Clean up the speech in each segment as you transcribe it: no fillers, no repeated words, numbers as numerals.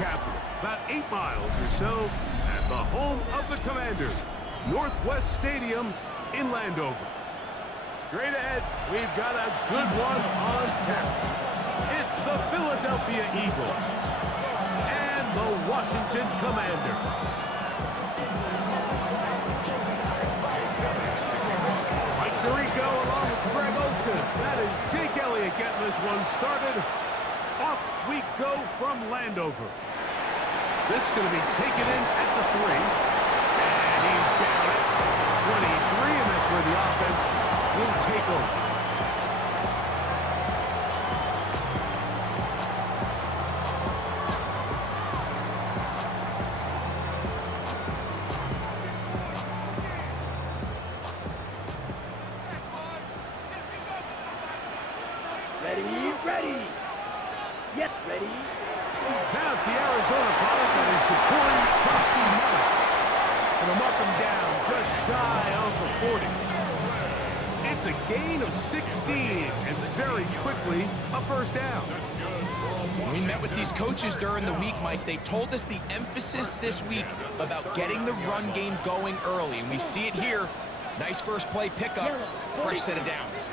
capital, about 8 miles or so, at the home of the Commanders, Northwest Stadium in Landover. Straight ahead, we've got a good one on tap. It's the Philadelphia Eagles and the Washington Commanders. Mike Tirico along with Greg Olson. That is Jake Elliott getting this one started. Off we go from Landover. This is going to be taken in at the 3. And he's down at 23, and that's where the offense will take over. Ready. Yes, ready. Now it's the Arizona product that is Corey Krusty. Gonna mark him down just shy of the 40. It's a gain of 16, and very quickly a first down. We met with these coaches during the week, Mike. They told us the emphasis this week about getting the run game going early, and we see it here. Nice first play pickup, fresh set of downs.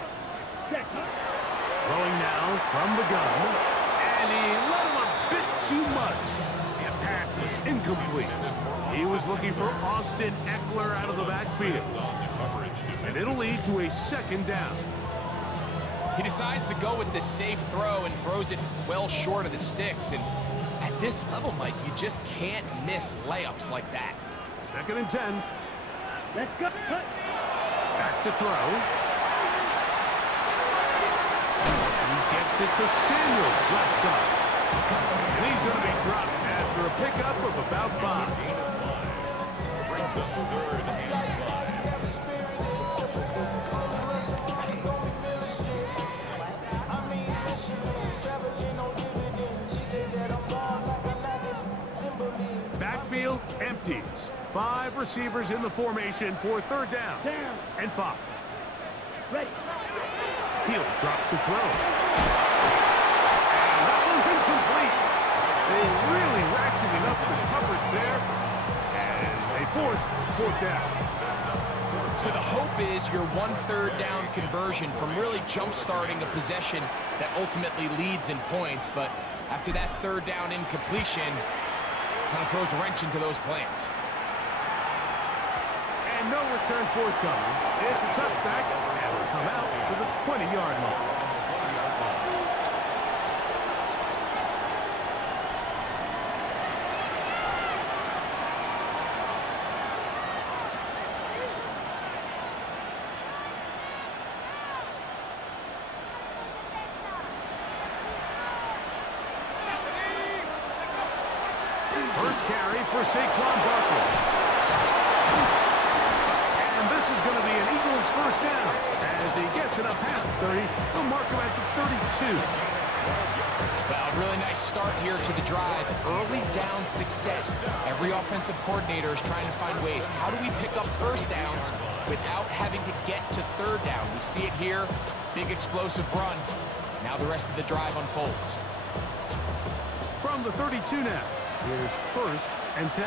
Throwing now from the gun, and he let him a bit too much. The pass is incomplete. He was looking for Austin Eckler out of the backfield. And it'll lead to a second down. He decides to go with the safe throw and throws it well short of the sticks. And at this level, Mike, you just can't miss layups like that. 2nd and 10. Let's go. Back to throw. Gets it to Samuel, left side. And he's going to be dropped after a pickup of about 5. Brings up 3rd and 5. Backfield empties. 5 receivers in the formation for 3rd down. And 5. Ready. He'll drop to throw. And that one's incomplete. They really ratcheted up the coverage there. And they force 4th down. So the hope is your 1/3 down conversion from really jump-starting a possession that ultimately leads in points. But after that 3rd down incompletion, kind of throws a wrench into those plans. And no return forthcoming. It's a touchback, and it's out to the 20-yard line. First carry for Saquon Barkley. This is going to be an Eagles first down. As he gets it up past the 30, they'll mark him at the 32. Well, really nice start here to the drive. Early down success. Every offensive coordinator is trying to find ways. How do we pick up first downs without having to get to 3rd down? We see it here. Big explosive run. Now the rest of the drive unfolds. From the 32 now, here's 1st and 10.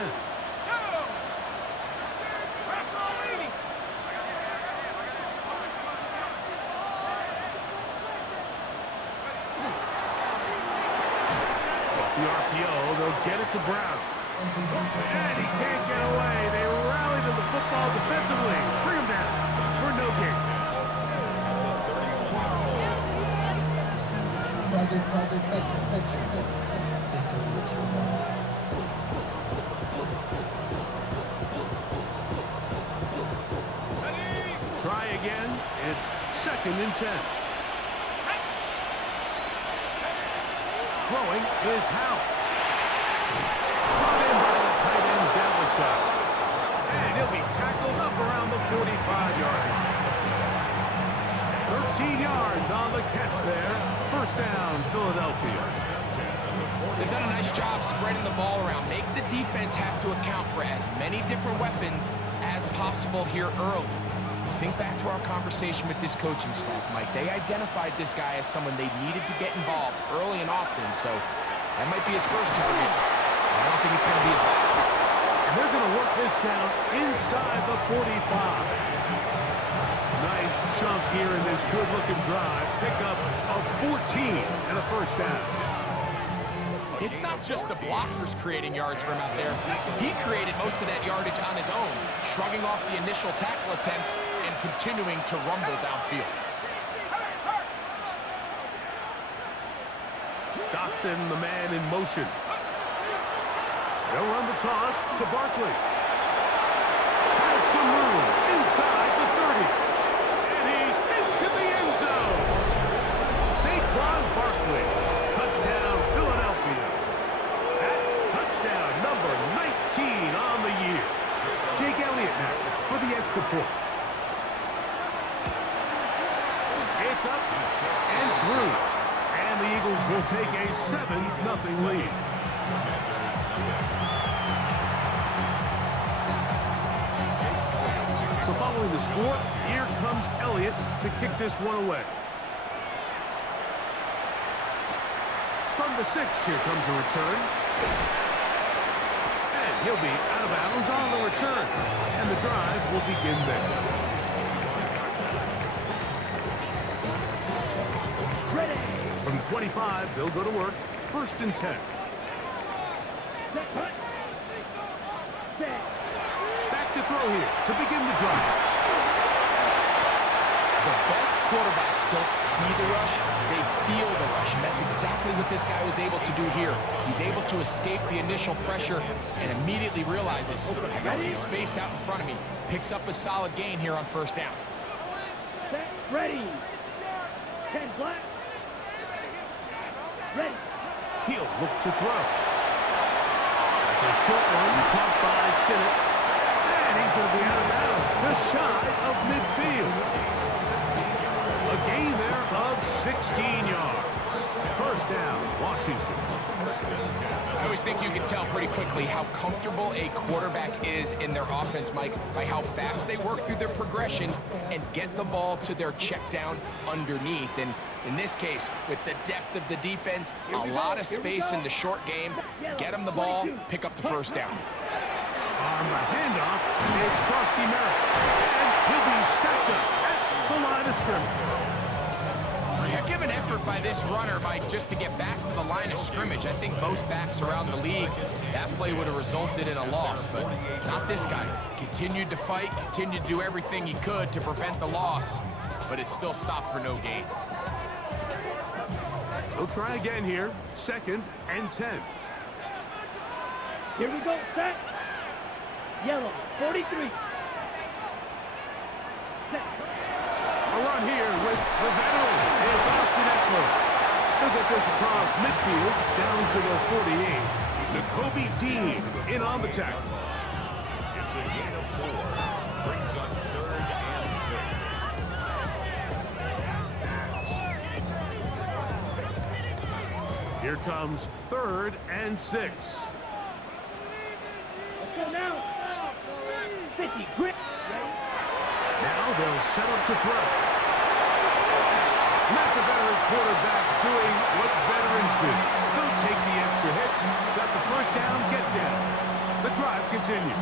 The RPO, they'll get it to Brown. And he can't get away. They rally to the football defensively. Bring him down for no gain. Try again. It's 2nd and 10. Throwing is Howell. Brought in by the tight end, Dallas guy. And he'll be tackled up around the 45-yard line. 13 yards on the catch there. First down, Philadelphia. They've done a nice job spreading the ball around. Make the defense have to account for as many different weapons as possible here early. Think back to our conversation with this coaching staff, Mike. They identified this guy as someone they needed to get involved early and often, so that might be his first target. First down inside the 45. Nice chunk here in this good-looking drive. Pick up of 14 and a first down. It's not just the blockers creating yards for him out there. He created most of that yardage on his own, shrugging off the initial tackle attempt and continuing to rumble downfield. Dotson, the man in motion. They'll run the toss to Barkley. Has some room inside the 30. And he's into the end zone. Saquon Barkley. Touchdown, Philadelphia. That touchdown, number 19 on the year. Jake Elliott now for the extra point. It's up and through. And the Eagles will take a 7-0 lead. So following the score, here comes Elliott to kick this one away. From the 6, here comes a return. And he'll be out of bounds on the return. And the drive will begin there. Ready. From the 25, they'll go to work. 1st and 10. Back to throw here to begin the drive. The best quarterbacks don't see the rush, they feel the rush, and that's exactly what this guy was able to do here. He's able to escape the initial pressure and immediately realizes, I got some space out in front of me. Picks up a solid gain here on 1st down. Set. Ready. 10 black. Ready. He'll look to throw. That's a short one caught by Sinnott. And he's going to be out of bounds, just shy of midfield. A gain there of 16 yards. 1st down, Washington. I always think you can tell pretty quickly how comfortable a quarterback is in their offense, Mike, by how fast they work through their progression and get the ball to their check down underneath. And in this case, with the depth of the defense, a lot of space in the short game, get them the ball, pick up the 1st down. On the handoff, it's Krosky Merritt. And he'll be stacked up at the line of scrimmage. Heck of an effort by this runner, Mike, just to get back to the line of scrimmage. I think most backs around the league, that play would have resulted in a loss, but not this guy. Continued to fight, continued to do everything he could to prevent the loss, but it still stopped for no gain. He'll try again here. 2nd and 10. Here we go. Set. Yellow. 43. Set. A run here with the veteran. It's Austin Eckler. He'll get this across midfield down to the 48. Jacoby Dean in on the tackle. It's a gain of 4. Brings up 3rd and 6. Here comes 3rd and 6. Let's go now. 50. Grip. Now they'll set up to throw. That's a veteran quarterback doing what veterans do. Don't take the extra hit. Got the 1st down, get down. The drive continues.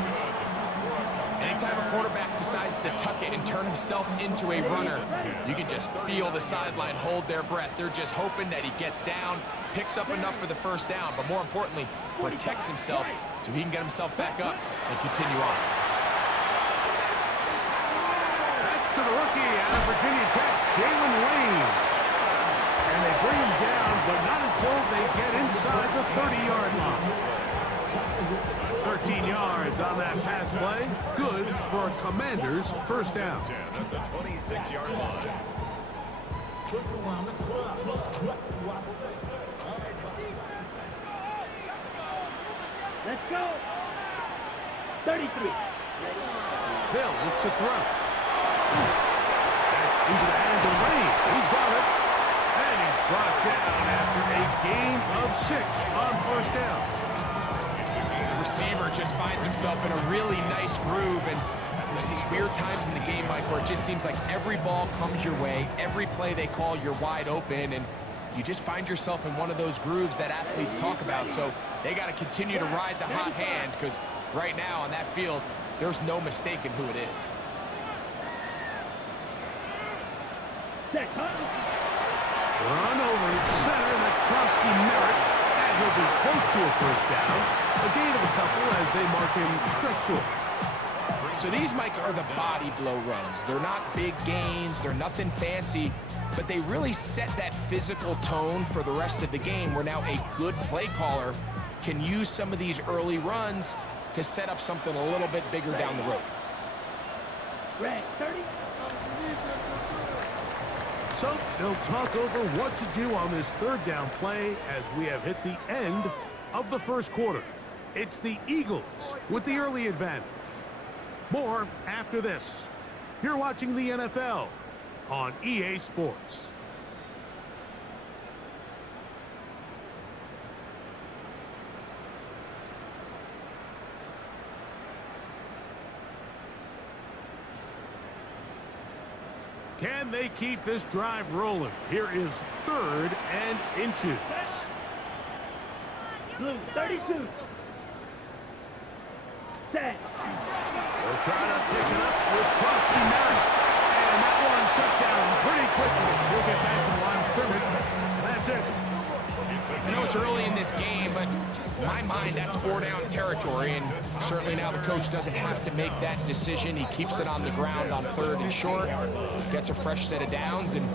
Anytime a quarterback decides to tuck it and turn himself into a runner, you can just feel the sideline hold their breath. They're just hoping that he gets down, picks up enough for the 1st down, but more importantly, protects himself so he can get himself back up and continue on. That's to the rookie out of Virginia Tech, Jalen Waynes. And they bring him down, but not until they get inside the 30-yard line. 13 yards on that pass play. Good for Commanders' 1st down. At the 26-yard line. Let's go. 33. They'll look to throw. That's into the hands of Waynes. He's got it. And he's brought down after a gain of 6 on 1st down. Receiver just finds himself in a really nice groove, and there's these weird times in the game, Mike, where it just seems like every ball comes your way, every play they call, you're wide open, and you just find yourself in one of those grooves that athletes talk about. So they got to continue to ride the hot hand, because right now on that field, there's no mistaking who it is. Run over at center, that's Krosky Merritt, and he'll be close to a first down. A gain of a couple as they mark him just short. So these, Mike, are the body blow runs. They're not big gains, they're nothing fancy, but they really set that physical tone for the rest of the game, where now a good play caller can use some of these early runs to set up something a little bit bigger down the road. Red 30. So they'll talk over what to do on this third down play as we have hit the end of the first quarter. It's the Eagles with the early advantage. More after this. You're watching the NFL on EA Sports. Can they keep this drive rolling? Here is 3rd and inches. Blue 32. Set. They'll try to pick it up with Krosky Merritt. And that one shut down pretty quickly. He'll get back to the line of scrimmage. And that's it. I know it's early in this game, but in my mind, that's 4-down territory, and certainly now the coach doesn't have to make that decision. He keeps it on the ground on 3rd and short, gets a fresh set of downs, and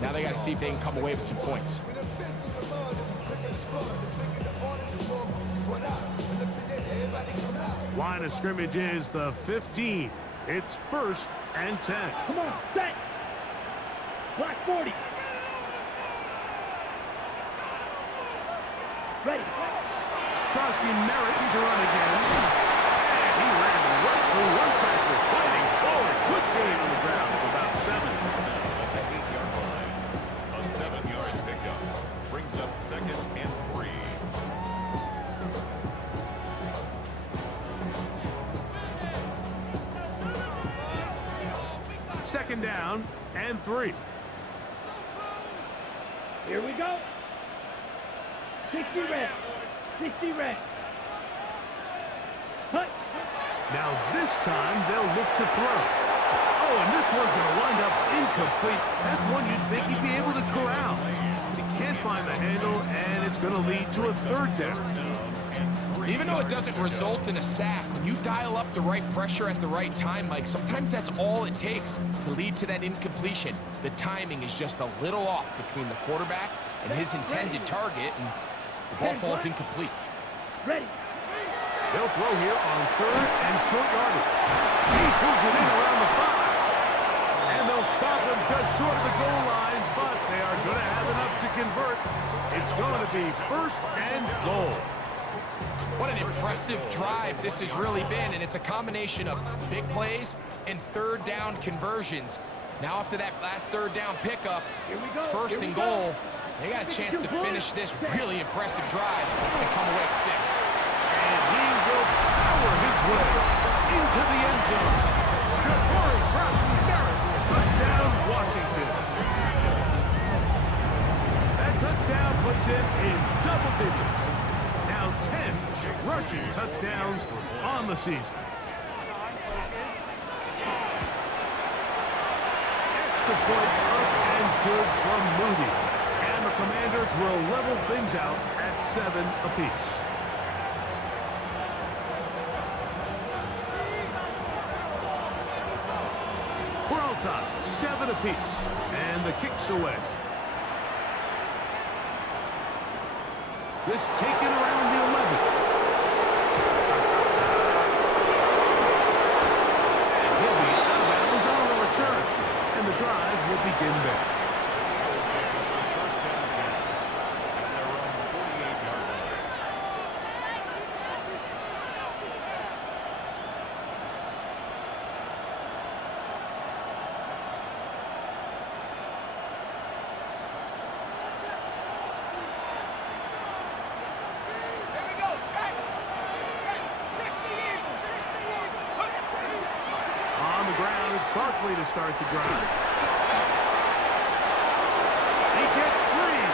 now they got to see if they can come away with some points. Line of scrimmage is the 15. It's 1st and 10. Come on, set. Block 40. Ready. Krosky Merritt to run again. And he ran right through one tackle, fighting forward. Good gain on the ground of about 7. At the 8-yard line. A 7-yard pickup brings up 2nd and 3. Second down and 3. Here we go. 60 red. 60 red. Hut. Now this time they'll look to throw. Oh, and this one's going to wind up incomplete. That's one you'd think he'd be able to corral. He can't find the handle, and it's going to lead to a 3rd down. Even though it doesn't result in a sack, when you dial up the right pressure at the right time, Mike, sometimes that's all it takes to lead to that incompletion. The timing is just a little off between the quarterback and his intended target, and the ball falls incomplete. Ready. They'll throw here on 3rd and short yardage. He pulls it in around the 5. And they'll stop him just short of the goal line, but they are going to have enough to convert. It's going to be 1st and goal. What an impressive drive this has really been, and it's a combination of big plays and 3rd down conversions. Now after that last 3rd down pickup, it's 1st and goal. They got a chance to finish this really impressive drive and come away with 6. And he will power his way into the end zone. Jabari Krosky Merritt, touchdown Washington. That touchdown puts him in double digits. Now 10 rushing touchdowns on the season. Extra point up and good from Moody. And the Commanders will level things out at 7 apiece. We're all tied, 7 apiece, and the kick's away. This taken around the 11. And he'll be out of bounds on the return. And the drive will begin there. First down 10 at their own 48-yard line. On the ground, it's Barkley to start the drive. He gets free.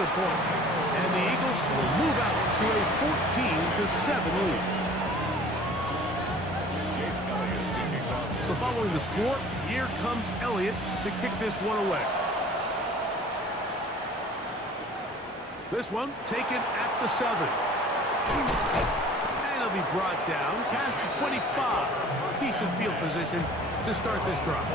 extra point. And the Eagles will move out to a 14-7 lead. So following the score, here comes Elliott to kick this one away. This one taken at the 7. And he'll be brought down past the 25. Decent field position to start this drive.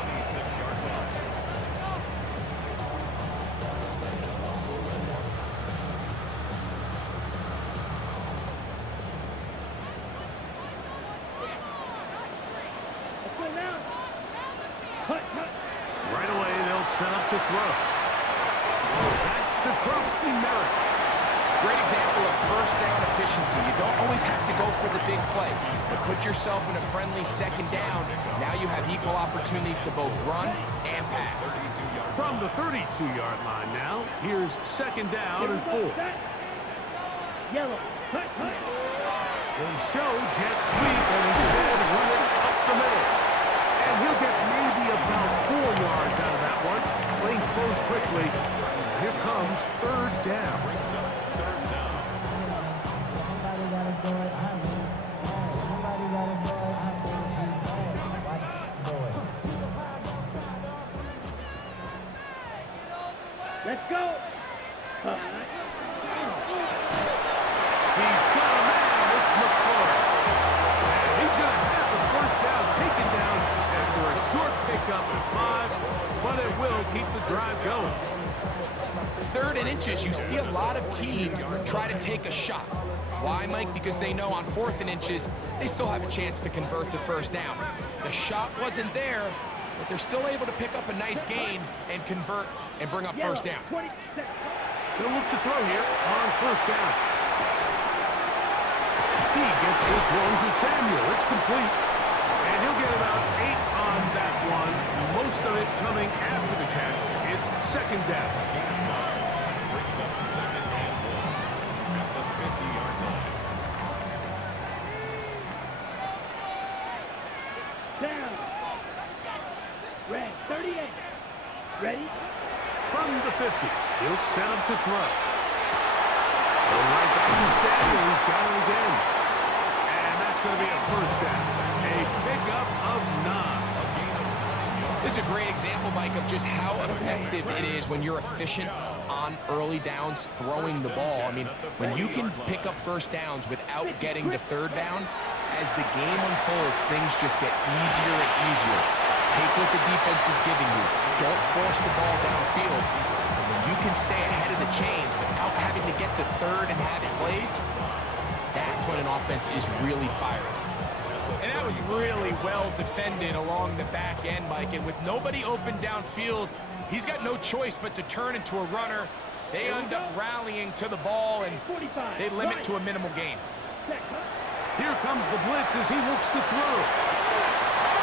Right away, they'll set up to throw. That's to Trusty Merritt. Great example of first down efficiency. You don't always have to go for the big play, but put yourself in a friendly second down. Now you have equal opportunity to both run and pass. From the 32-yard line now, here's second down and 4. Yellow. They show jet sweep and instead run it up the middle. And he'll get maybe about 4 yards out of that one. Playing close quickly. Here comes third down. Let's go. He's got a man. It's McClure. And he's going to have the first down taken down after a short pickup at 5, but it will keep the drive going. 3rd and inches, you see a lot of teams try to take a shot. Why, Mike? Because they know on 4th and inches, they still have a chance to convert the first down. The shot wasn't there, but they're still able to pick up a nice gain and convert and bring up first down. He'll look to throw here on first down. He gets this one to Samuel. It's complete. And he'll get about 8 on that one. Most of it coming after the catch. It's second down. Brings up second and 1 at the 50-yard line. Down. Red, 38. Ready? From the 50, he'll set up to throw. Going right back to Samuel. He's got it again. And that's going to be a first down. A pickup of 9. This is a great example, Mike, of just how effective it is when you're efficient on early downs throwing the ball. I mean, when you can pick up first downs without getting to third down, as the game unfolds, things just get easier and easier. Take what the defense is giving you. Don't force the ball downfield. And when you can stay ahead of the chains without having to get to third and have it plays, that's when an offense is really firing. And that was really well defended along the back end, Mike. And with nobody open downfield, he's got no choice but to turn into a runner. They end up rallying to the ball, and they limit to a minimal gain. Here comes the blitz as he looks to throw.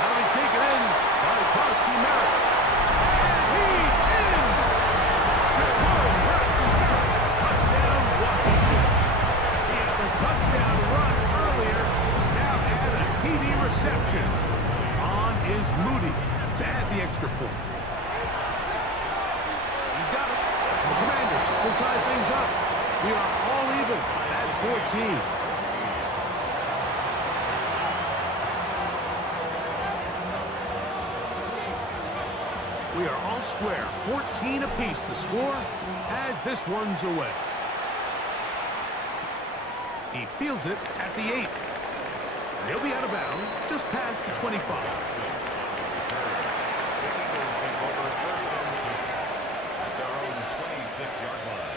Now he taken in by Trusty Merritt. And he's in! Touchdown, Washington. He had the touchdown run earlier. Now add a TD reception. On is Moody to add the extra point. He's got it. The Commanders will tie things up. We are all even at 14. We are all square, 14 apiece the score as this one's away. He fields it at the 8. And he'll be out of bounds just past the 25. At their own 26-yard line.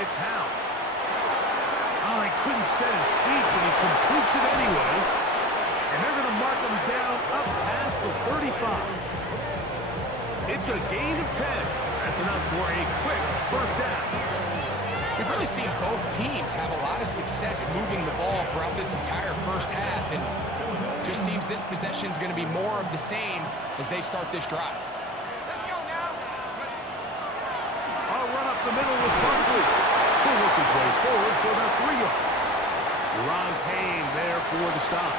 It's Hal. Oh, he couldn't set his feet, but he completes it anyway. And they're going to mark him down up past the 35. It's a gain of 10 That's enough for a quick first down. We've really seen both teams have a lot of success moving the ball throughout this entire first half, and just seems this possession is going to be more of the same as they start this drive. Let's go now. I'll run up the middle with Barkley. He'll work his way forward for about 3 yards. Ron Payne there for the stop.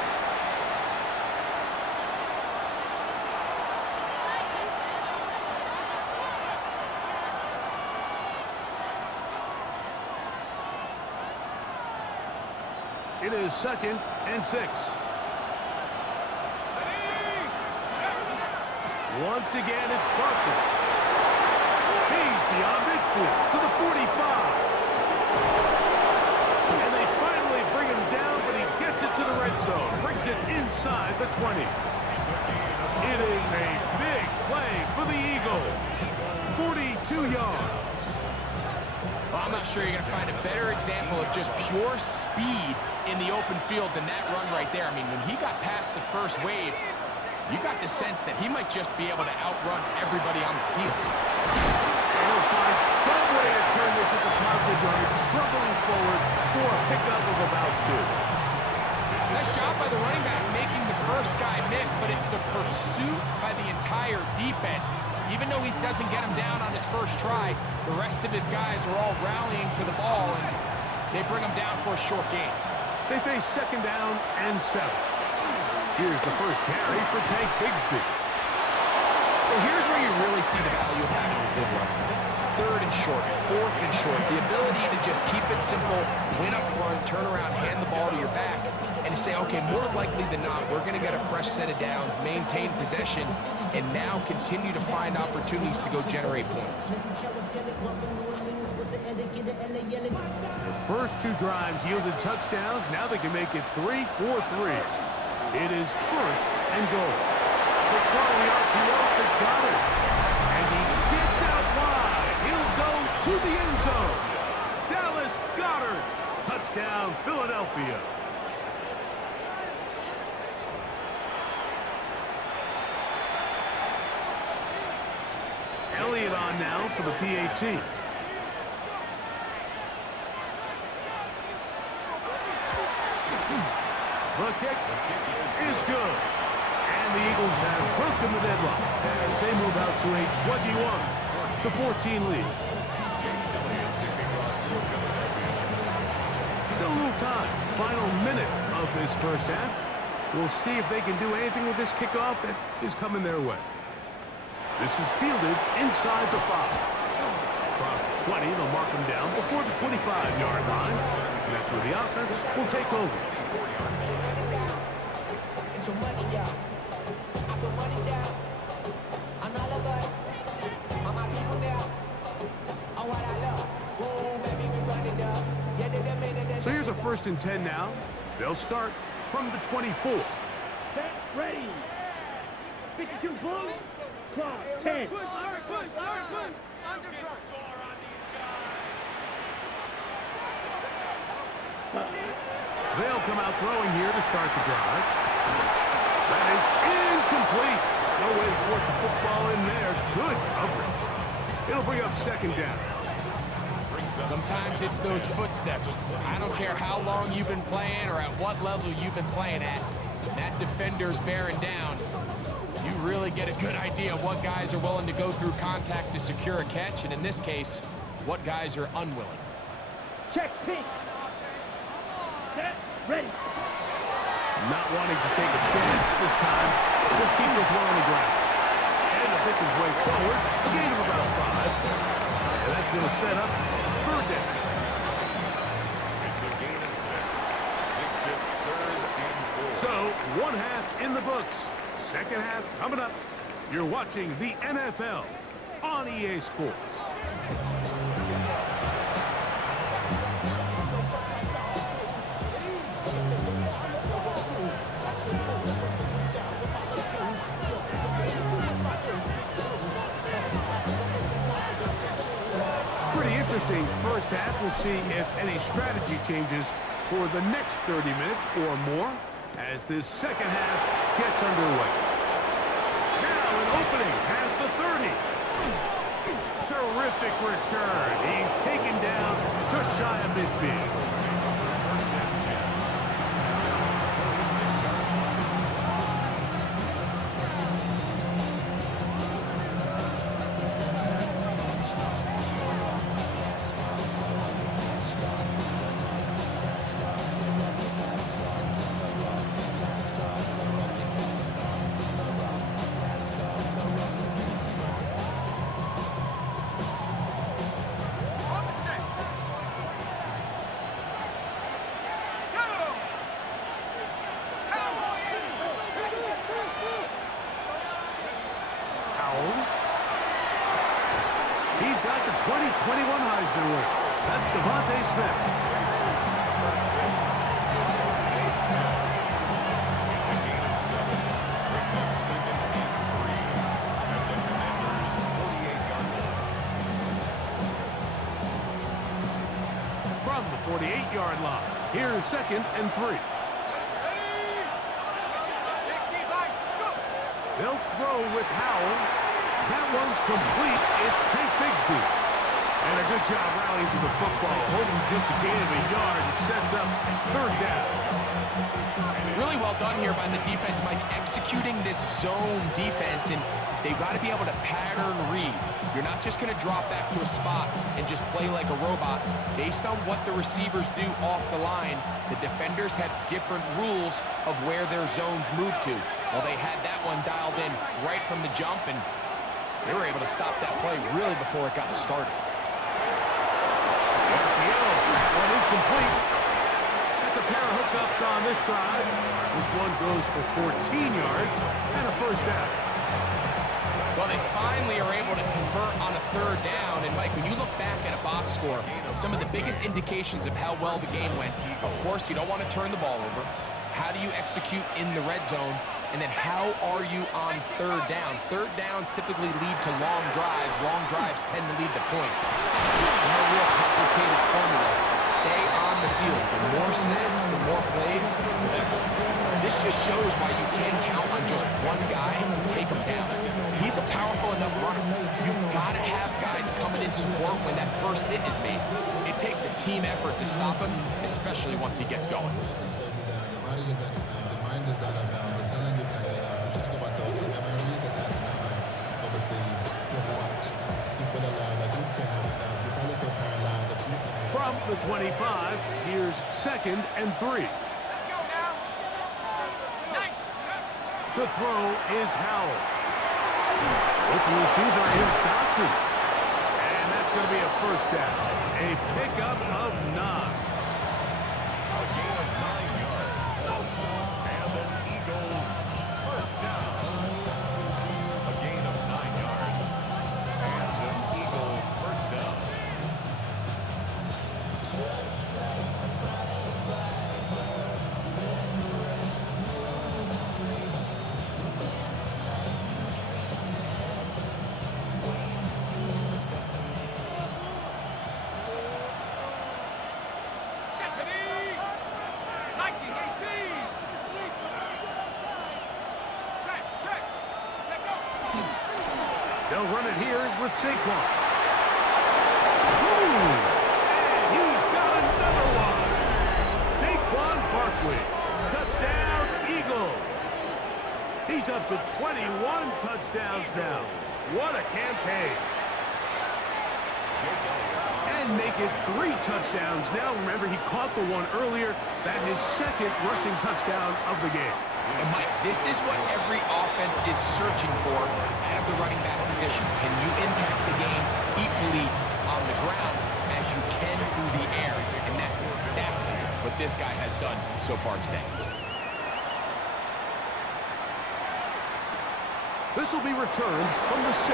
It is 2nd and 6. Once again, it's Barkley. He's beyond midfield to the 45. And they finally bring him down, but he gets it to the red zone. Brings it inside the 20. It is a big play for the Eagles. 42 yards. Well, I'm not sure you're going to find a better example of just pure speed in the open field than that run right there. I mean, when he got past the first wave, you got the sense that he might just be able to outrun everybody on the field. He'll find some way to turn this into positive yards, struggling forward for a pickup of about 2. Nice job by the running back making the first guy miss, but it's the pursuit by the entire defense. Even though he doesn't get him down on his first try, the rest of his guys are all rallying to the ball, and they bring him down for a short gain. They face 2nd down and 7. Here's the first carry for Tank Bigsby. Well, here's where you really see the value of having a good run. 3rd and short, 4th and short. The ability to just keep it simple, win up front, turn around, hand the ball to your back, and to say, okay, more likely than not, we're going to get a fresh set of downs, maintain possession, and now continue to find opportunities to go generate points. The first 2 drives yielded touchdowns. Now they can make it 3-4-3. It is 1st and goal. They call the RPO to Goddard. And he gets out wide. He'll go to the end zone. Dallas Goddard. Touchdown, Philadelphia. Elliott on now for the PAT. The kick is good. And the Eagles have broken the deadlock as they move out to a 21-14 lead. Still a little time. Final minute of this first half. We'll see if they can do anything with this kickoff that is coming their way. This is fielded inside the 5. Across the 20, they'll mark him down before the 25-yard line. And that's where the offense will take over. So here's a 1st and 10 now. They'll start from the 24. Set, ready. 52 blue. Clock 10. They'll come out throwing here to start the drive. That is incomplete. No way to force the football in there. Good coverage. It'll bring up 2nd down. Sometimes it's those footsteps. I don't care how long you've been playing or at what level you've been playing at. When that defender's bearing down, you really get a good idea of what guys are willing to go through contact to secure a catch, and in this case, what guys are unwilling. Check pink. Set, ready. Not wanting to take a chance this time. He'll keep this one on the ground. And he'll pick his way forward. A gain of about 5. And that's going to set up 3rd down. It's a gain of 6. Makes it 3rd and 4. So, 1 half in the books. 2nd half coming up. You're watching the NFL on EA Sports. Pretty interesting first half. We'll see if any strategy changes for the next 30 minutes or more as this 2nd half gets underway. Now an opening past the 30. Terrific return. He's taken down just shy of midfield. He's got the 2021 Heisman winner. That's Devontae Smith. Number 6, Devontae Smith. It's a gain of 7. Brings up second and 3 at the Commanders' 48-yard line. From the 48-yard line, here's second and 3. They'll throw with Howell. That one's complete. It's Tate Bigsby. And a good job rallying to the football. Holding just a gain of a yard and sets up third down. Really well done here by the defense, Mike, executing this zone defense, and they've got to be able to pattern read. You're not just going to drop back to a spot and just play like a robot. Based on what the receivers do off the line, the defenders have different rules of where their zones move to. Well, they had that one dialed in right from the jump, and they were able to stop that play really before it got started. That one is complete. That's a pair of hookups on this drive. This one goes for 14 yards and a first down. Well, they finally are able to convert on a third down. And, Mike, when you look back at a box score, some of the biggest indications of how well the game went, of course, you don't want to turn the ball over. How do you execute in the red zone? And then how are you on third down? Third downs typically lead to long drives. Long drives tend to lead to points. Not a real complicated formula. Stay on the field. The more snaps, the more plays, the better. This just shows why you can't count on just one guy to take him down. He's a powerful enough runner. You've got to have guys coming in support when that first hit is made. It takes a team effort to stop him, especially once he gets going. From the 25, here's second and 3. To throw is Howell. Open receiver is Dotson. And that's going to be a first down. A pickup of 9. A gain of 9 yards. And an Eagles first down. A gain of 9 yards. And an Eagle first down. They'll run it here with Saquon. Ooh, and he's got another one. Saquon Barkley. Touchdown, Eagles. He's up to 21 touchdowns now. What a campaign. And make it 3 touchdowns now. Remember, he caught the one earlier. That's his second rushing touchdown of the game. And, Mike, this is what every offense is searching for out of the running back position. Can you impact the game equally on the ground as you can through the air? And that's exactly what this guy has done so far today. This will be returned from the 6.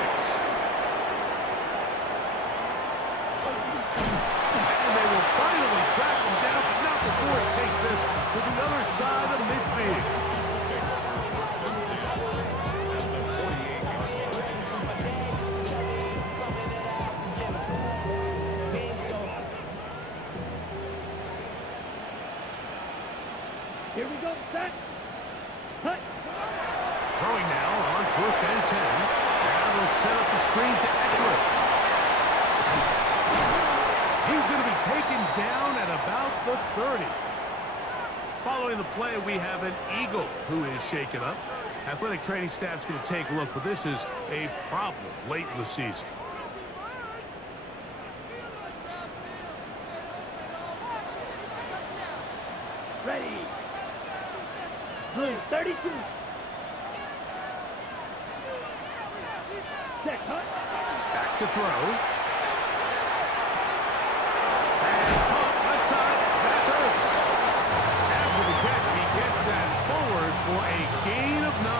And they will finally track him down, but not before it takes this to the other side of midfield. Here we go, set. Cut. Throwing now on 1st and 10. Now they'll set up the screen to Eckler. down at about the 30. Following the play, we have an Eagle who is shaken up. Athletic training staff's going to take a look, but this is a problem late in the season. Ready. Blue 32. Check, huh? Back to throw. And caught left side. That's Ertz. After the catch, he gets that forward for a gain of 9.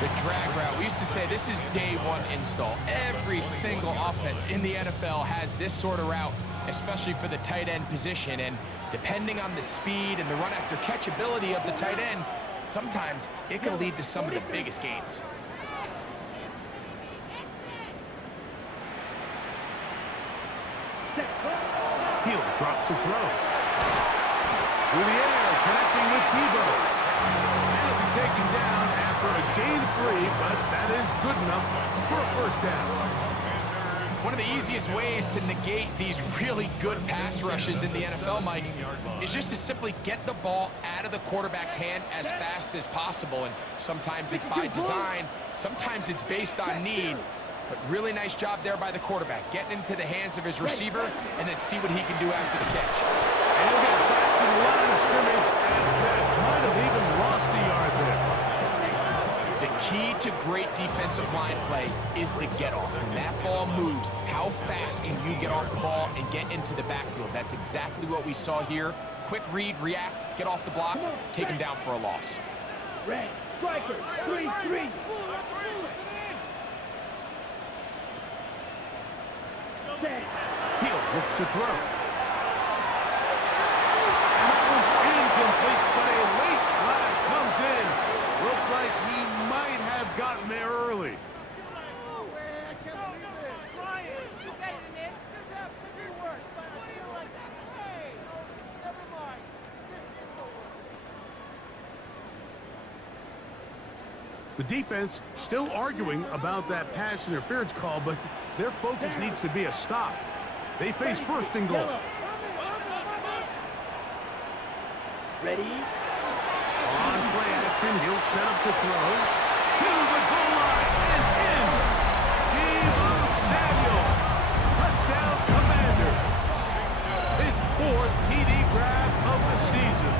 The drag route. We used to say this is day one install. Every single offense in the NFL has this sort of route, especially for the tight end position. And depending on the speed and the run after catch ability of the tight end, sometimes it can lead to some of the biggest gains. Heel drop to throw. Through the air, connecting with Debo. And he'll be taken down after a gain of 3, but that is good enough for a first down. One of the easiest ways to negate these really good pass rushes in the NFL, Mike, is just to simply get the ball out of the quarterback's hand as fast as possible. And sometimes it's by design, sometimes it's based on need. But really nice job there by the quarterback, getting into the hands of his receiver, and then see what he can do after the catch. And he'll get back to the line of scrimmage, and Best might have even lost a yard there. The key to great defensive line play is the get-off. When that ball moves, how fast can you get off the ball and get into the backfield? That's exactly what we saw here. Quick read, react, get off the block, take him down for a loss. Red, striker, 3-3. He'll look to throw. And that one's incomplete, but a late flag comes in. Looked like he might have gotten there early. The defense still arguing about that pass interference call, but their focus needs to be a stop. They face first and goal. Ready? On play action, he'll set up to throw. To the goal line and in. Deebo Samuel. Touchdown, Commander. His 4th TD grab of the season.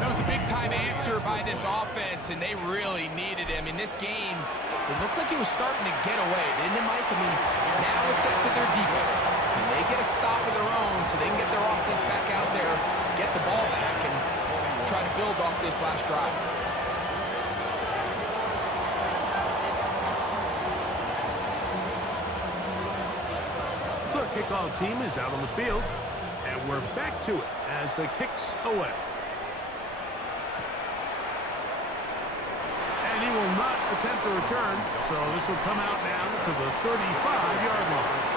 That was a big-time answer by this offense, and they really needed him. In this game, it looked like he was starting to get away, didn't it, Mike? I mean, now it's up to their defense. Can they get a stop of their own so they can get their offense back out there, get the ball back, and try to build off this last drive? The kickoff team is out on the field, and we're back to it as the kick's away. And he will not attempt to return, so this will come out now to the 35-yard line.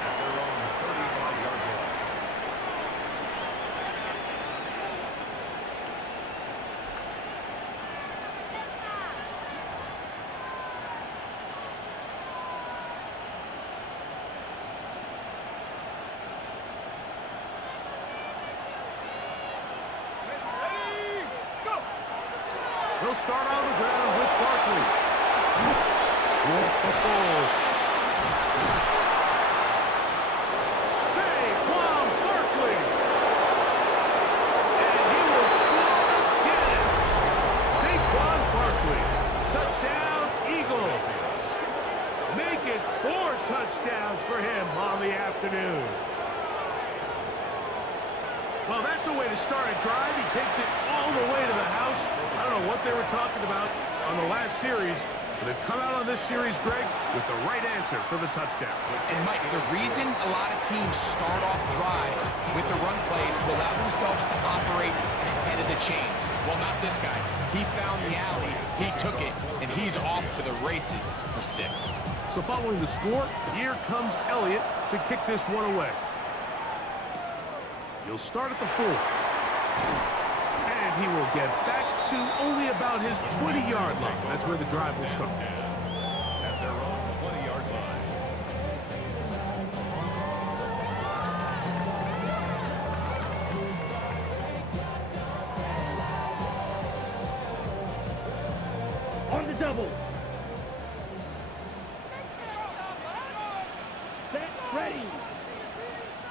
At their own 35-yard line. They'll start on the ground with Barkley. Whoa. Saquon Barkley. And he will score again. Saquon Barkley. Touchdown, Eagles. Make it 4 touchdowns for him on the afternoon. Well, that's a way to start a drive. He takes it all the way to the house. I don't know what they were talking about on the last series, but they've come out on this series, Greg, with the right answer for the touchdown. And, Mike, the reason a lot of teams start off drives with the run plays to allow themselves to operate ahead of the chains. Well, not this guy. He found the alley, he took it, and he's off to the races for 6. So following the score, here comes Elliott to kick this one away. He'll start at the 4. And he will get back to only about his 20-yard line. That's where the drive will start. At their own 20-yard line.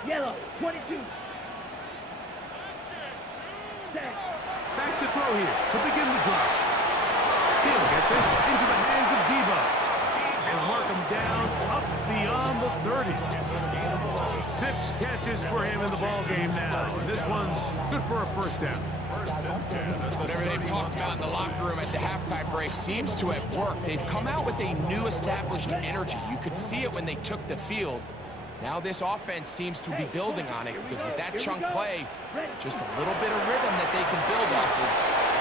Yellow, 22. Set. Back to throw here to begin the drive. He'll get this into the hands of Debo. And mark him down up beyond the 30. 6 catches for him in the ball game now. This one's good for a first down. Whatever they've talked about in the locker room at the halftime break seems to have worked. They've come out with a new established energy. You could see it when they took the field. Now this offense seems to be building on it because with that chunk play, just a little bit of rhythm that they can build off of.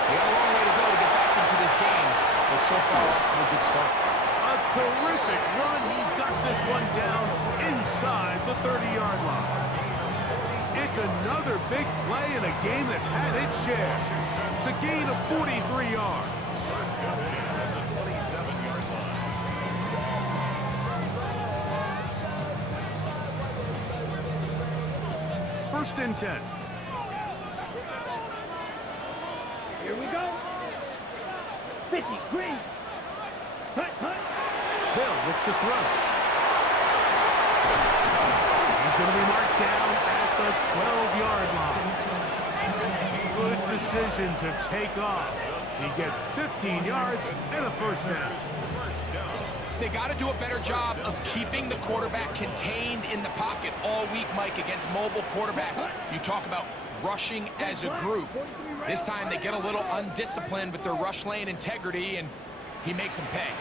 They got a long way to go to get back into this game, but so far off to a good start. A terrific run. He's got this one down inside the 30-yard line. It's another big play in a game that's had its share. It's a gain of 43 yards. First and 10 at the 27-yard line. First and 10. Here we go. 50, green. Hut, hut. They'll look to throw. He's going to be marked down at the 12-yard line. Good decision to take off. He gets 15 yards and a first down. They got to do a better job of keeping the quarterback contained in the pocket all week, Mike, against mobile quarterbacks. You talk about rushing as a group. This time they get a little undisciplined with their rush lane integrity, and he makes them pay.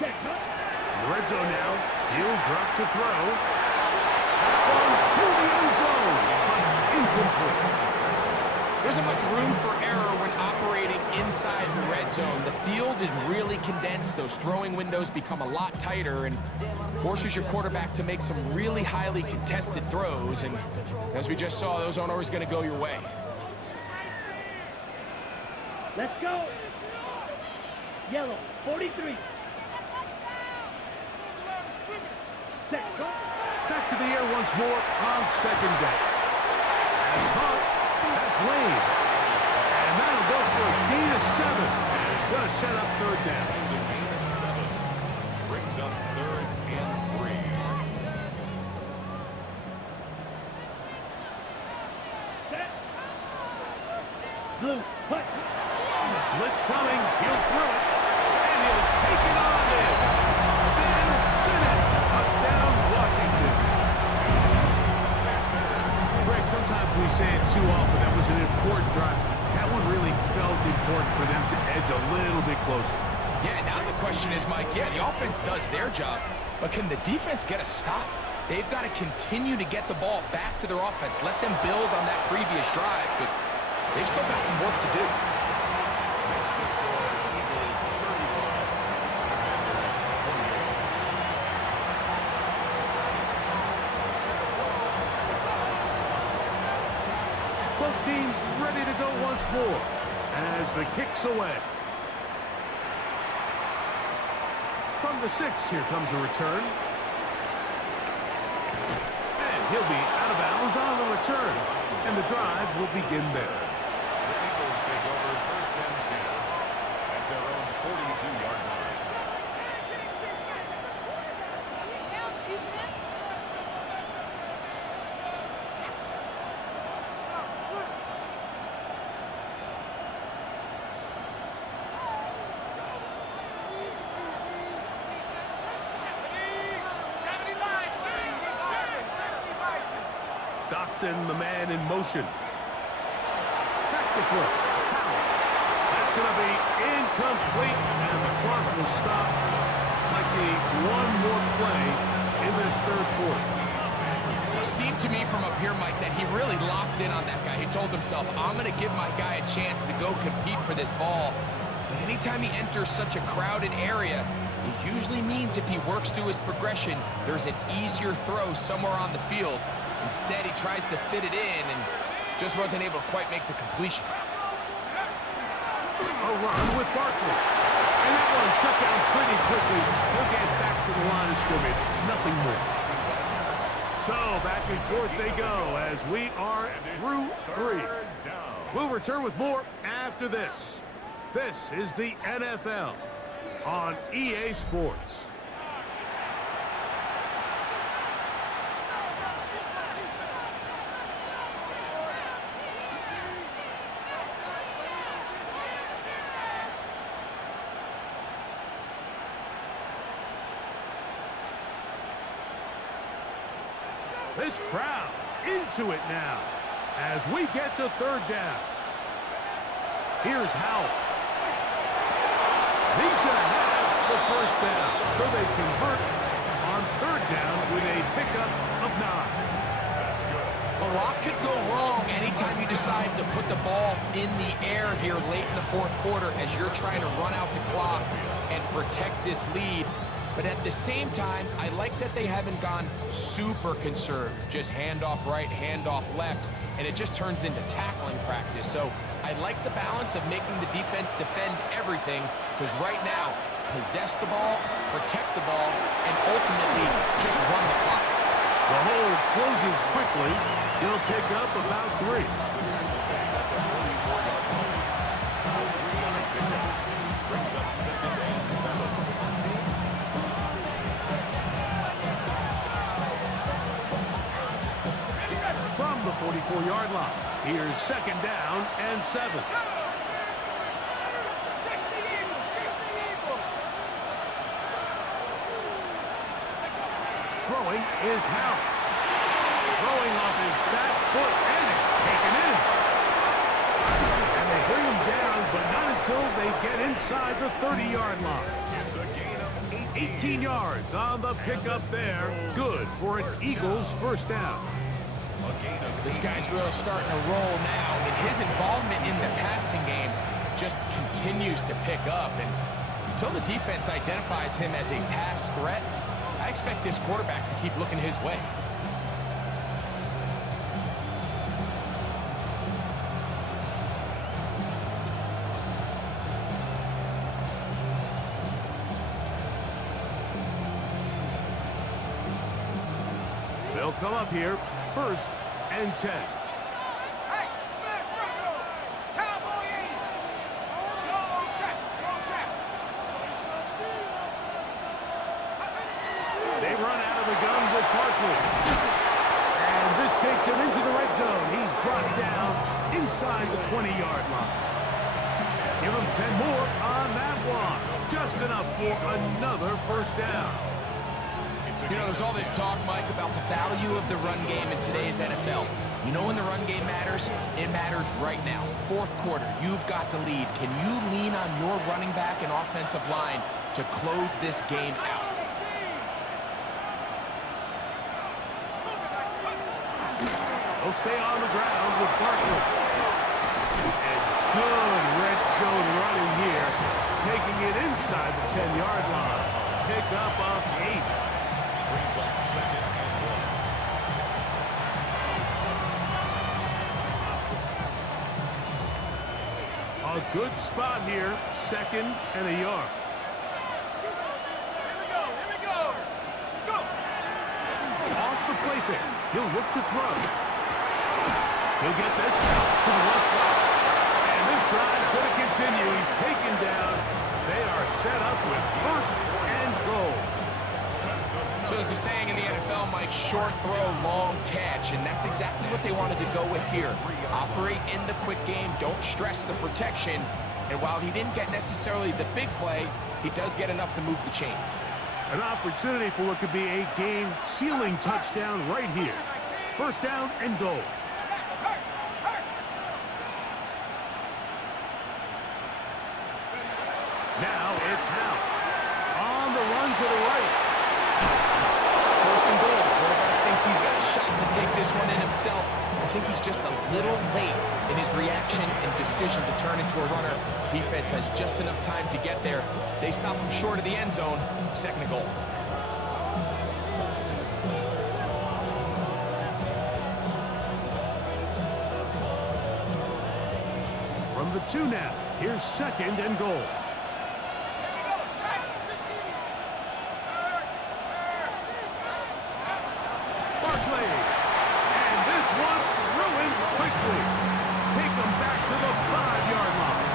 Red zone now. He'll drop to throw. To the end zone, but incomplete. There isn't much room for error when operating inside the red zone. The field is really condensed. Those throwing windows become a lot tighter and forces your quarterback to make some really highly contested throws. And as we just saw, those aren't always going to go your way. Let's go. Yellow, 43. Set, go. Back to the air once more on second down. As caught, that's Lane. And that'll go for a gain of 7. And it's going to set up third down. It's a gain of 7. Brings up 3rd and 3. Set. Blue, hut. Blitz coming. He'll throw it. And he'll take it on in. Send it. Touchdown, Washington. Greg, sometimes we say it too often. That was an important drive. That one really felt important for them to edge a little bit closer. Yeah, now the question is, Mike, yeah, the offense does their job, but can the defense get a stop? They've got to continue to get the ball back to their offense. Let them build on that previous drive because they've still got some work to do. Makes the score Eagles 31. Commanders 28. Both teams ready to go once more as the kick's away. From the 6, here comes a return. And he'll be out of bounds on the return. And the drive will begin there. The Eagles take over first and 10 at their own 42-yard line. Dotson, the man in motion. Back to throw. Powell. That's going to be incomplete, and the clock will stop. Likely one more play in this third quarter. It seemed to me from up here, Mike, that he really locked in on that guy. He told himself, I'm going to give my guy a chance to go compete for this ball. But anytime he enters such a crowded area, it usually means if he works through his progression, there's an easier throw somewhere on the field. Instead, he tries to fit it in and just wasn't able to quite make the completion. A run with Barkley. And that one shut down pretty quickly. He'll get back to the line of scrimmage. Nothing more. So, back and forth they go as we are through 3. We'll return with more after this. This is the NFL on EA Sports. This crowd into it now as we get to third down. Here's Howell. He's going to have the first down. So they convert on third down with a pickup of 9. That's good. A lot could go wrong anytime you decide to put the ball in the air here late in the fourth quarter as you're trying to run out the clock and protect this lead. But at the same time, I like that they haven't gone super conservative. Just handoff right, handoff left, and it just turns into tackling practice. So I like the balance of making the defense defend everything, because right now, possess the ball, protect the ball, and ultimately just run the clock. The hold closes quickly. He'll pick up about 3. From the 44-yard line, here's second down and 7. Throwing is Howell. Throwing off his back foot, and it's taken in. And they bring him down, but not until they get inside the 30-yard line. It's a gain of 18 yards on the pickup there. Good for an Eagles first down. This guy's really starting to roll now, and his involvement in the passing game just continues to pick up. And until the defense identifies him as a pass threat, I expect this quarterback to keep looking his way. They'll come up here, first and 10. They run out of the gun with Barkley. And this takes him into the red zone. He's brought down inside the 20-yard line. Give him 10 more on that one. Just enough for another first down. You know, there's all this talk, Mike, about the value of the run game in today's NFL. You know when the run game matters? It matters right now. Fourth quarter, you've got the lead. Can you lean on your running back and offensive line to close this game out? They'll stay on the ground with Barkley. And good red zone running here, taking it inside the 10-yard line. Pick up of 8. Brings up second and 1. A good spot here, second and a yard. Here we go. Let's go. Off the play fake, he'll look to throw. He'll get this out to the left side. And this drive's going to continue. He's taken down. They are set up with first and goal. So there's a saying in the NFL, Mike, short throw, long catch, and that's exactly what they wanted to go with here. Operate in the quick game, don't stress the protection, and while he didn't get necessarily the big play, he does get enough to move the chains. An opportunity for what could be a game-sealing touchdown right here. First down and goal. Now it's Howell. On the run to the right. First and goal. Quarterback thinks he's got a shot to take this one in himself. I think he's just a little late in his reaction and decision to turn into a runner. Defense has just enough time to get there. They stop him short of the end zone. Second and goal. From the 2 now, here's second and goal. Barkley, and this one ruined quickly. Take them back to the 5-yard line.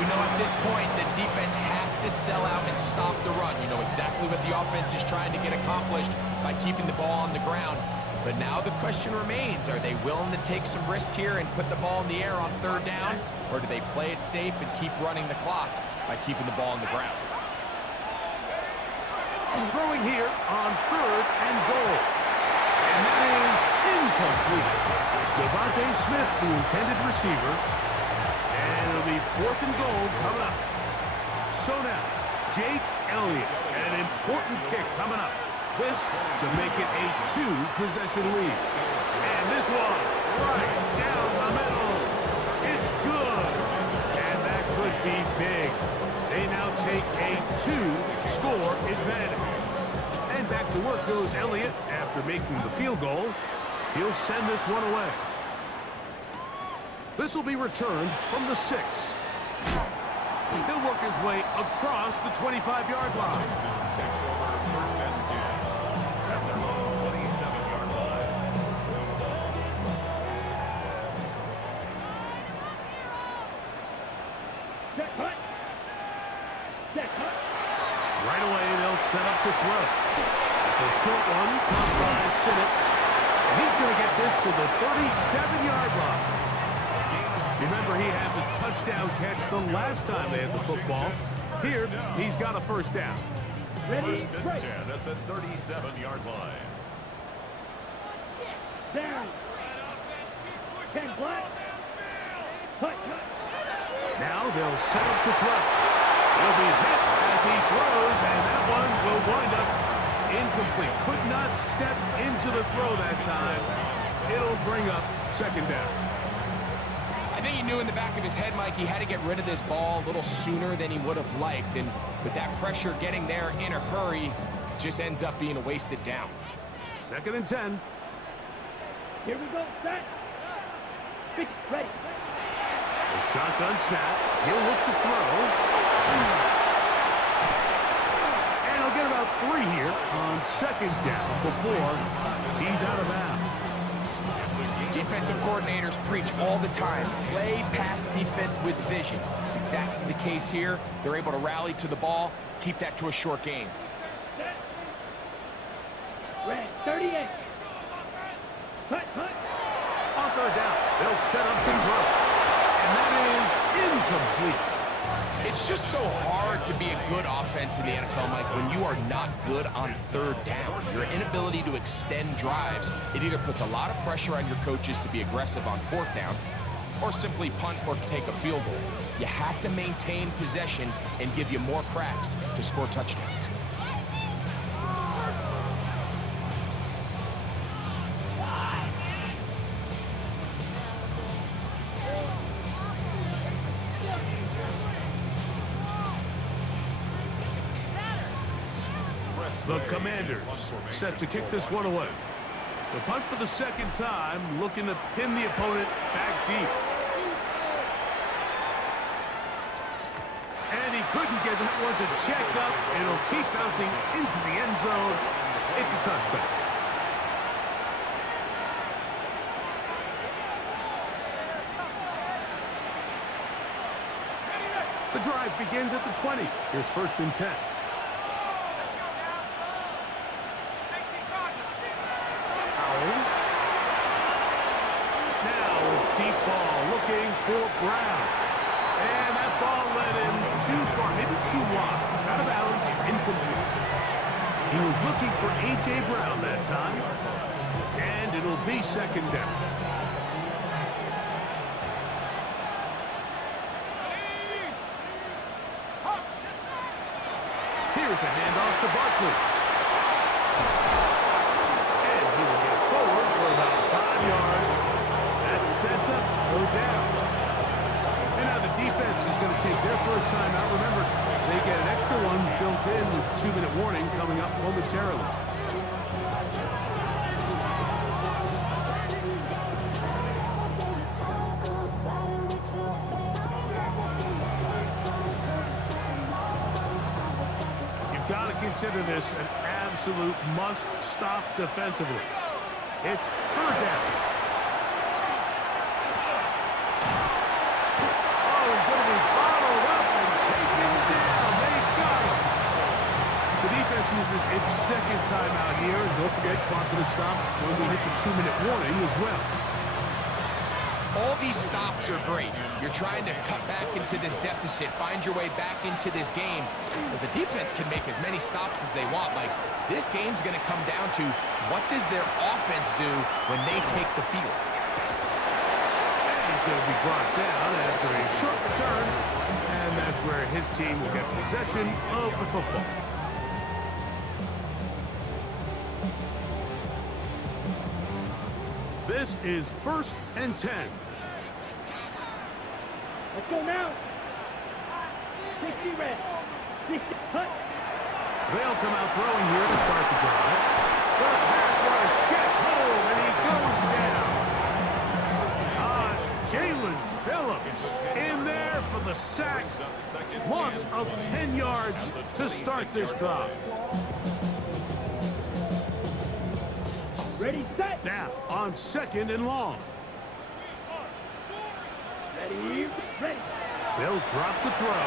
You know, at this point, the defense has to sell out and stop the run. You know exactly what the offense is trying to get accomplished by keeping the ball on the ground. But now the question remains, are they willing to take some risk here and put the ball in the air on third down? Or do they play it safe and keep running the clock by keeping the ball on the ground? Throwing here on third and goal. And that is incomplete. Devontae Smith, the intended receiver. And it'll be 4th and goal coming up. So now, Jake Elliott, an important kick coming up. This to make it a 2-possession lead. And this one, right down the middle. It's good. And that could be big. They now take a 2-score advantage. And back to work goes Elliott after making the field goal. He'll send this one away. This will be returned from the 6. He'll work his way across the 25-yard line. Takes over 1st and 10 at their own 27-yard line. Right away, they'll set up to throw. It's a short one, caught by Sinnott. And he's going to get this to the 37-yard line. Remember, he had the touchdown catch the last time they had the football. Here, he's got a first down. 1st and 10 at the 37-yard line. Down. 10 black. Now they'll set up to throw. He'll be hit as he throws, and that one will wind up incomplete. Could not step into the throw that time. It'll bring up 2nd down. I think he knew in the back of his head, Mike, he had to get rid of this ball a little sooner than he would have liked. And with that pressure getting there in a hurry, it just ends up being a wasted down. 2nd and 10. Here we go, set. Fix, ready. The shotgun snap. He'll look to throw. And he'll get about 3 here on 2nd down before he's out of bounds. Defensive coordinators preach all the time, play pass defense with vision. It's exactly the case here. They're able to rally to the ball, keep that to a short game. Red, 38. Cut. On 3rd down, they'll set up to throw. And that is incomplete. It's just so hard to be a good offense in the NFL, Mike, when you are not good on 3rd down. Your inability to extend drives, it either puts a lot of pressure on your coaches to be aggressive on 4th down, or simply punt or take a field goal. You have to maintain possession and give you more cracks to score touchdowns. The Commanders set to kick this one away. The punt for the 2nd time, looking to pin the opponent back deep. And he couldn't get that one to check up, and it'll keep bouncing into the end zone. It's a touchback. The drive begins at the 20. Here's 1st and 10. Deep ball looking for Brown. And that ball led him too far, maybe too wide. Out of bounds, incomplete. He was looking for A.J. Brown that time. And it'll be 2nd down. Here's a handoff to Barkley. And he will get forward for about 5 yards. Sets up, goes down. And now the defense is going to take their first time out. Remember, they get an extra one built in with 2-minute warning coming up momentarily. You've got to consider this an absolute must-stop defensively. It's 3rd down. Uses its 2nd time out here. And don't forget, clock to the stop when we hit the 2-minute warning as well. All these stops are great. You're trying to cut back into this deficit, find your way back into this game. But the defense can make as many stops as they want. Like, this game's going to come down to what does their offense do when they take the field. And he's going to be brought down after a short return. And that's where his team will get possession of the football. This is 1st and 10. Let's go now. 60 red. 60 cut. They'll come out throwing here to start the drive. The pass rush gets home, and he goes down. Jalen Phillips in there for the sack. Loss of 10 yards to start this drive. Ready, set. Now on 2nd and long. Ready, ready. They'll drop to throw.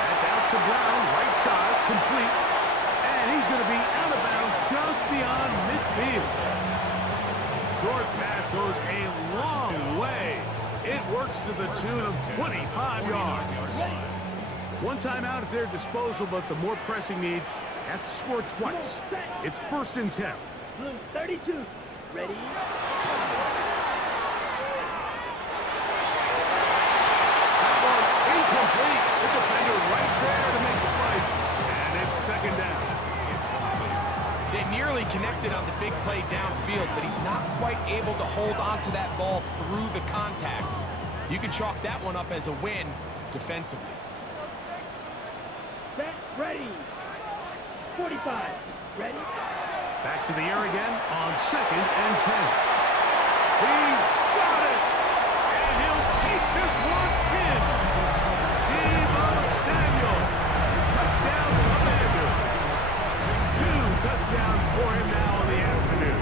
That's out to Brown, right side, complete. And he's going to be out of bounds just beyond midfield. Short pass goes a long way. It works to the tune of 25 yards. One timeout at their disposal, but the more pressing need, have to score twice. It's 1st and 10. Blue 32. Ready. Incomplete. The defender right there to make the play. And it's 2nd down. They nearly connected on the big play downfield, but he's not quite able to hold on to that ball through the contact. You can chalk that one up as a win defensively. Set, ready. 45. Ready. Back to the air again on 2nd and 10. He's got it! And he'll take this one in. Touchdown, Commanders. 2 touchdowns for him now in the afternoon.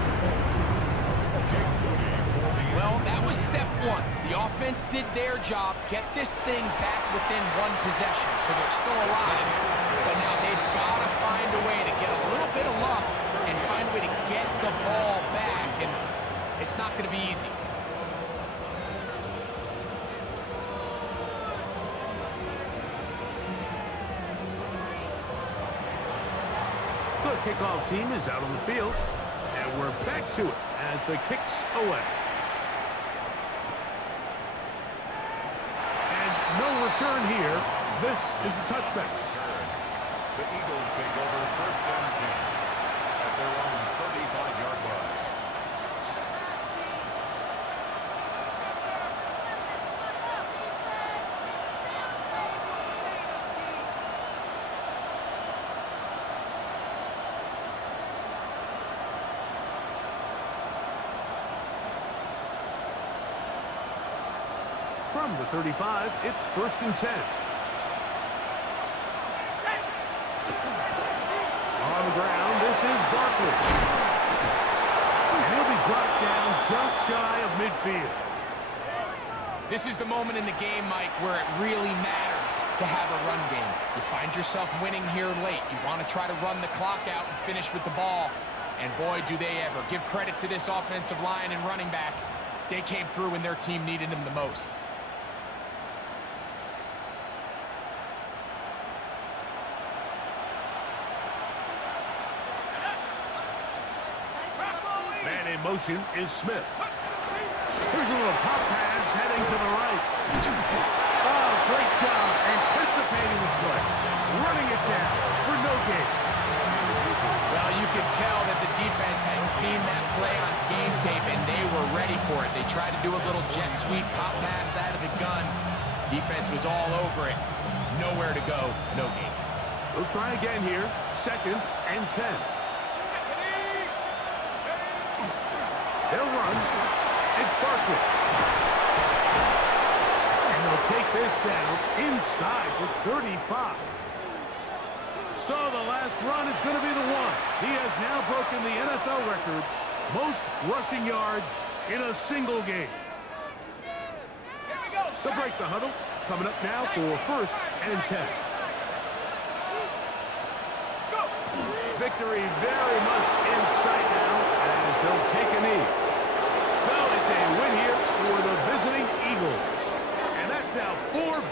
Well, that was step 1. The offense did their job, get this thing back within 1 possession, so they're still alive. But now they've got to find a way to get a little bit of luck and find a way to get the ball back, and it's not going to be easy. The kickoff team is out on the field, and we're back to it as the kick's away. And no return here. This is a touchback. The Eagles take over 1st and 10 at their own 35-yard line. From the 35, it's 1st and 10. On the ground, this is Barkley. And he'll be brought down just shy of midfield. This is the moment in the game, Mike, where it really matters to have a run game. You find yourself winning here late. You want to try to run the clock out and finish with the ball. And boy, do they ever. Give credit to this offensive line and running back. They came through when their team needed them the most. Man in motion is Smith. Here's a little pop pass heading to the right. Oh, great job anticipating the play. Running it down for no gain. Well, you could tell that the defense had seen that play on game tape, and they were ready for it. They tried to do a little jet sweep pop pass out of the gun. Defense was all over it. Nowhere to go, no gain. We'll try again here. 2nd and 10. They'll run. It's Barkley. And they'll take this down inside the 35. So the last run is going to be the one. He has now broken the NFL record, most rushing yards in a single game. They'll break the huddle. Coming up now for 1st and 10. Victory very much in sight now as they'll take a knee. So it's a win here for the visiting Eagles. And that's now 4